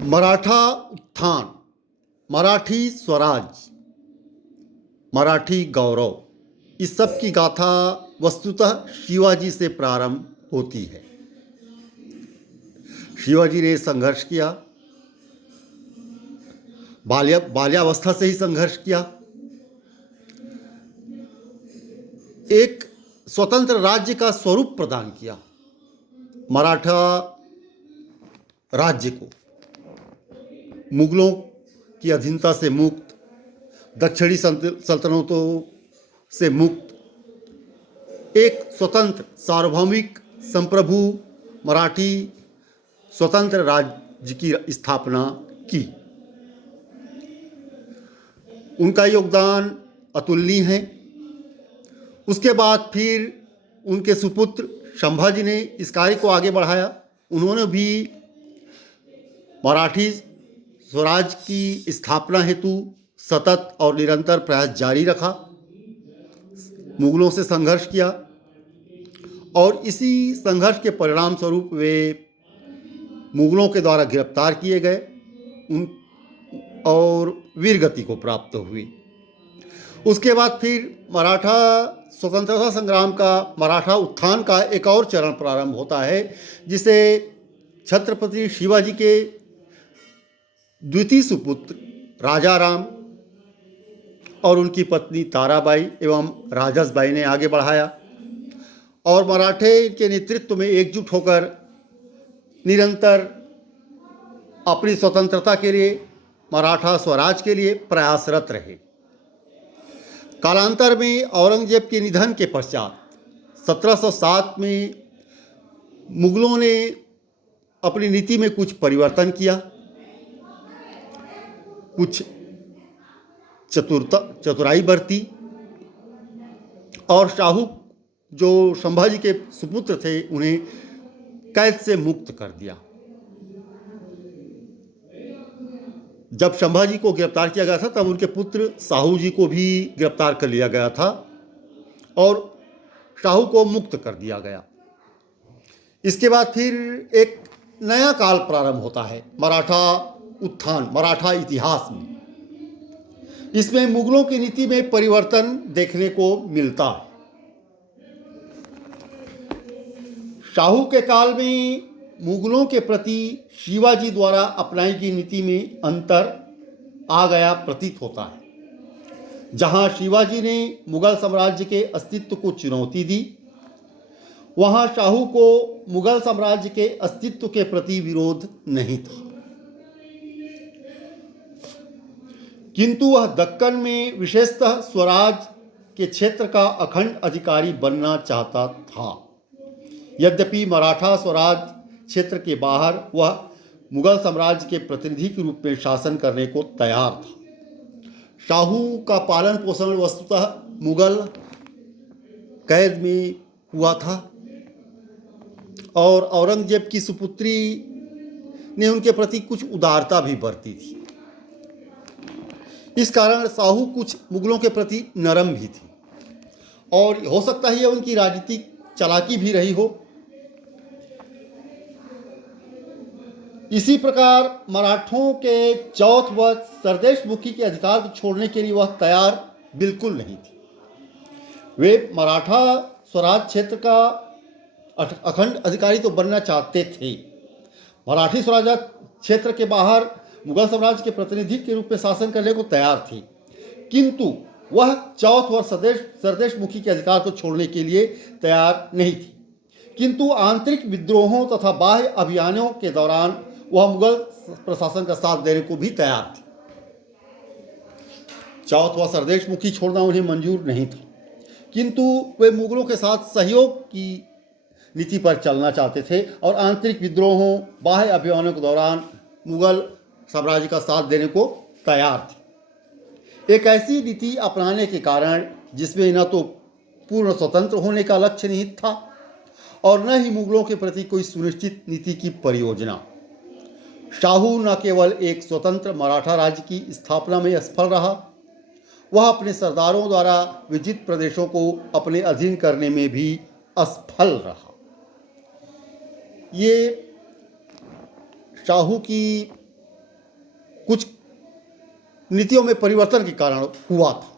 मराठा उत्थान, मराठी स्वराज, मराठी गौरव, इस सब की गाथा वस्तुतः शिवाजी से प्रारंभ होती है। शिवाजी ने संघर्ष किया, बाल्यावस्था से ही संघर्ष किया, एक स्वतंत्र राज्य का स्वरूप प्रदान किया मराठा राज्य को, मुगलों की अधीनता से मुक्त, दक्षिणी सल्तनतों से मुक्त, एक स्वतंत्र सार्वभौमिक संप्रभु मराठी स्वतंत्र राज्य की स्थापना की। उनका योगदान अतुलनीय है। उसके बाद फिर उनके सुपुत्र संभाजी ने इस कार्य को आगे बढ़ाया। उन्होंने भी मराठी स्वराज की स्थापना हेतु सतत और निरंतर प्रयास जारी रखा, मुगलों से संघर्ष किया और इसी संघर्ष के परिणाम स्वरूप वे मुगलों के द्वारा गिरफ्तार किए गए और वीरगति को प्राप्त हुई। उसके बाद फिर मराठा स्वतंत्रता संग्राम का, मराठा उत्थान का एक और चरण प्रारंभ होता है, जिसे छत्रपति शिवाजी के द्वितीय सुपुत्र राजाराम और उनकी पत्नी ताराबाई एवं राजसबाई ने आगे बढ़ाया और मराठे के नेतृत्व में एकजुट होकर निरंतर अपनी स्वतंत्रता के लिए, मराठा स्वराज के लिए प्रयासरत रहे। कालांतर में औरंगजेब के निधन के पश्चात 1707 में मुगलों ने अपनी नीति में कुछ परिवर्तन किया, कुछ चतुराई बरती और शाहू जो संभाजी के सुपुत्र थे उन्हें कैद से मुक्त कर दिया। जब संभाजी को गिरफ्तार किया गया था तब उनके पुत्र साहू जी को भी गिरफ्तार कर लिया गया था और शाहू को मुक्त कर दिया गया। इसके बाद फिर एक नया काल प्रारंभ होता है मराठा उत्थान, मराठा इतिहास में। इसमें मुगलों की नीति में परिवर्तन देखने को मिलता है। शाहू के काल में मुगलों के प्रति शिवाजी द्वारा अपनाई गई नीति में अंतर आ गया प्रतीत होता है। जहां शिवाजी ने मुगल साम्राज्य के अस्तित्व को चुनौती दी, वहां शाहू को मुगल साम्राज्य के अस्तित्व के प्रति विरोध नहीं था, किंतु वह दक्कन में विशेषतः स्वराज के क्षेत्र का अखंड अधिकारी बनना चाहता था। यद्यपि मराठा स्वराज क्षेत्र के बाहर वह मुगल साम्राज्य के प्रतिनिधि के रूप में शासन करने को तैयार था। शाहू का पालन पोषण वस्तुतः मुगल कैद में हुआ था और औरंगजेब की सुपुत्री ने उनके प्रति कुछ उदारता भी बरती थी। इस कारण शाहू कुछ मुगलों के प्रति नरम भी थी और हो सकता है उनकी राजनीतिक चालाकी भी रही हो। इसी प्रकार मराठों के चौथ व सरदेशमुखी के अधिकार को छोड़ने के लिए वह तैयार बिल्कुल नहीं थी। वे मराठा स्वराज क्षेत्र का अखंड अधिकारी तो बनना चाहते थे, मराठी स्वराज क्षेत्र के बाहर मुगल साम्राज्य के प्रतिनिधि के रूप में शासन करने को तैयार थी, किंतु वह चौथ व सरदेशमुखी के अधिकार को छोड़ने के लिए तैयार नहीं थी। किंतु आंतरिक विद्रोहों तथा बाह्य अभियानों के दौरान वह मुगल प्रशासन का साथ देने को भी तैयार थी। चौथ व सरदेशमुखी छोड़ना उन्हें मंजूर नहीं था, किंतु वे मुगलों के साथ सहयोग की नीति पर चलना चाहते थे और आंतरिक विद्रोहों, बाह्य अभियानों के दौरान मुगल साम्राज्य का साथ देने को तैयार थे। एक ऐसी नीति अपनाने के कारण जिसमें न तो पूर्ण स्वतंत्र होने का लक्ष्य निहित था और न ही मुगलों के प्रति कोई सुनिश्चित नीति की परियोजना, शाहू न केवल एक स्वतंत्र मराठा राज्य की स्थापना में असफल रहा, वह अपने सरदारों द्वारा विजित प्रदेशों को अपने अधीन करने में भी असफल रहा। ये शाहू की कुछ नीतियों में परिवर्तन के कारण हुआ था।